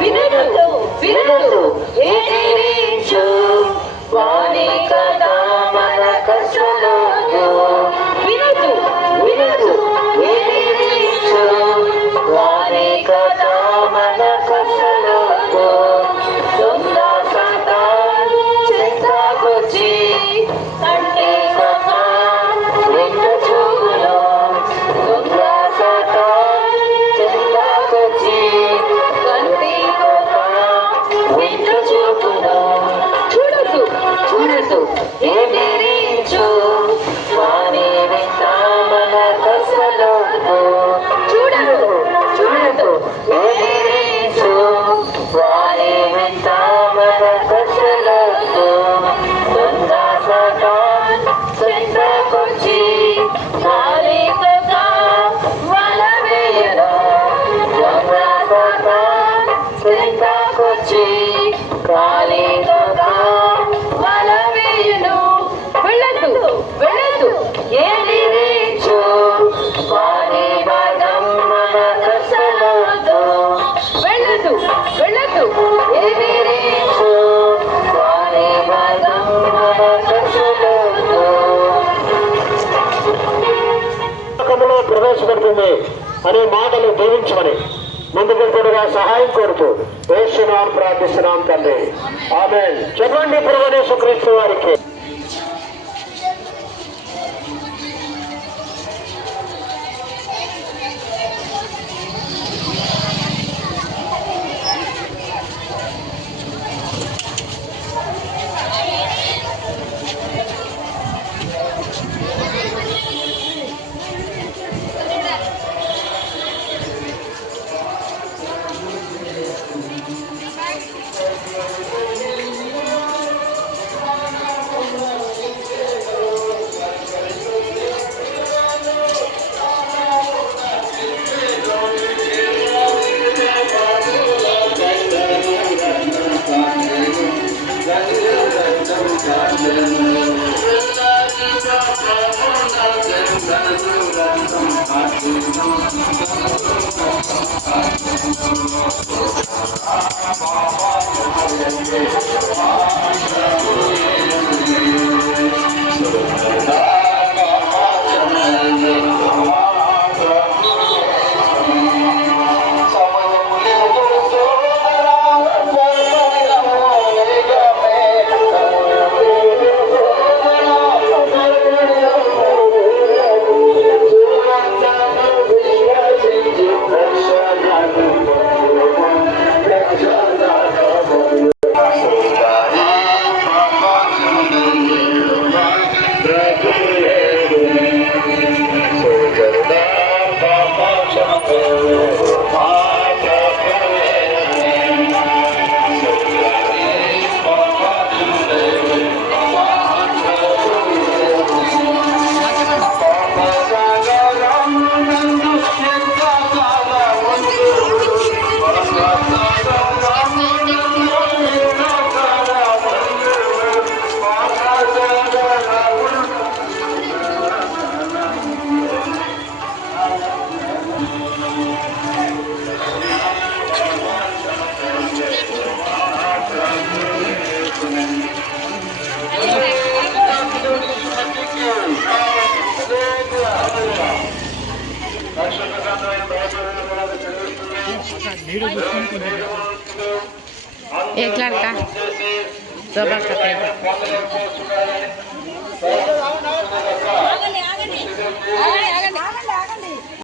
వినుడు వినుడు ఎదిరించు వాని కదా మన కష్టములు వినుడు వినుడు ఎదిరించు వాని కదా మన కష్టములు దొంగ సాతాన్ చెంతకొచ్చి కంటే కదా వెంట చూపులో దొంగ సాతాన్ చెంతకొచ్చి కంటే కదా వెంట చూపులో చూడదు చూడదు ఎదిరించు వాని వెంట మన కసలదు చూడదు చూడదు ఎదిరించు వాని వెంట మన కసలదు దొంగ సాతాన్ చెంతకొచ్చి కాలికగా వల వేయను దొంగ సాతాన్ చెంతకొచ్చి కాలికగా వల వేయను వెళ్ళదు వెళ్ళదు ఎదిరించు వాని మార్గం మన కసలదు వెళ్ళదు వెళ్ళదు ఎదిరించు వాని మార్గం మన కసలదు లోకములో ప్రవేశపెడుతుంది అనే మాటలు దీవించమని ముందుకెళ్తుండగా సహాయం కోరుతూ యేసునామమున ప్రార్థిస్తున్నాం తండ్రి ఆమేన్. చెప్పండి ప్రభువైన యేసుక్రీస్తు వారికి एक लड़का 2 बार